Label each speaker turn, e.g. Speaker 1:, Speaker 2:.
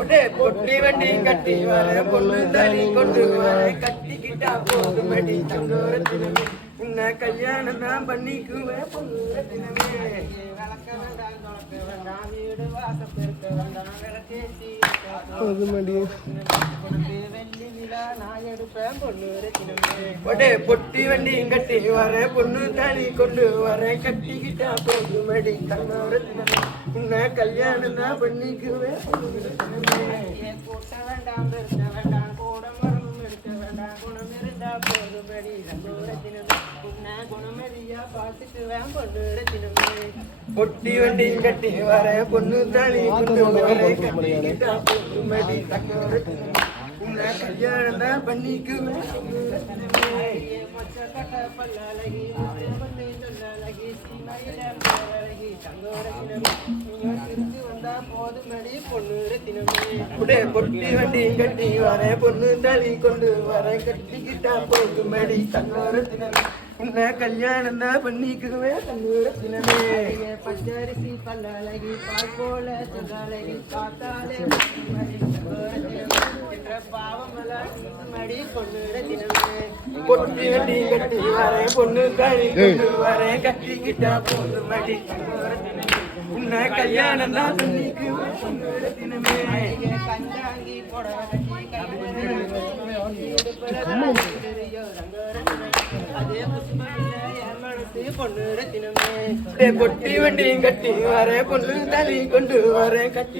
Speaker 1: ஒடே பொட்டி வண்டி கட்டி வர பொண்ணு தனி கொண்டு வர கட்டிக்கிட்டா போதுமடி தங்கோரத்தினமே உன்னை கல்யாணம் தான் பண்ணிக்குவேன் பொண்ணு ரத்தினமே ஒடே பொட்டி வண்டி கட்டி வர பொண்ணு தாலி கொண்டு வர கட்டிக்கிட்டா போகுமடி தங்கோரத்தினமே உன்னை கல்யாணம் தான் பண்ணிக்குவேன்.
Speaker 2: வேண்டாம் வேண்டாம்
Speaker 1: பொட்டி வண்டி கட்டி வர பொண்ணு தாலி கொண்டு வர. கல்யாணம்
Speaker 2: போதுமடி பொண்ணு ரத்தினமே
Speaker 1: பொட்டி வண்டி கட்டி வர பொண்ணு தளி கொண்டு வர கட்டிக்கிட்டா போது மடி தன்னோரத்தினமே உன்னை கல்யாணம் தான் பண்ணிக்குவேன் தன்னோரத்தினமே
Speaker 2: ஏ பச்சரிசி பல்லழகி பால் போல சொல்லழகி பார்த்தாலே பாவமெல்லாம் மடி பொண்ணு ரத்தினமே
Speaker 1: பொட்டி வண்டி கட்டி வர பொண்ணு தளி கொண்டு வர கட்டிக்கிட்டா போது மடி. உன்னை கல்யாணம் தான் பண்ணிக்குவேன் தன்னோரத்தினமே
Speaker 2: ஏ கண்டாங்கி புடவை அதே மனசு பொண்ணு ரத்தினமே
Speaker 1: பொட்டி வண்டி கட்டி வர பொண்ணு தளி கொண்டு வர கட்டி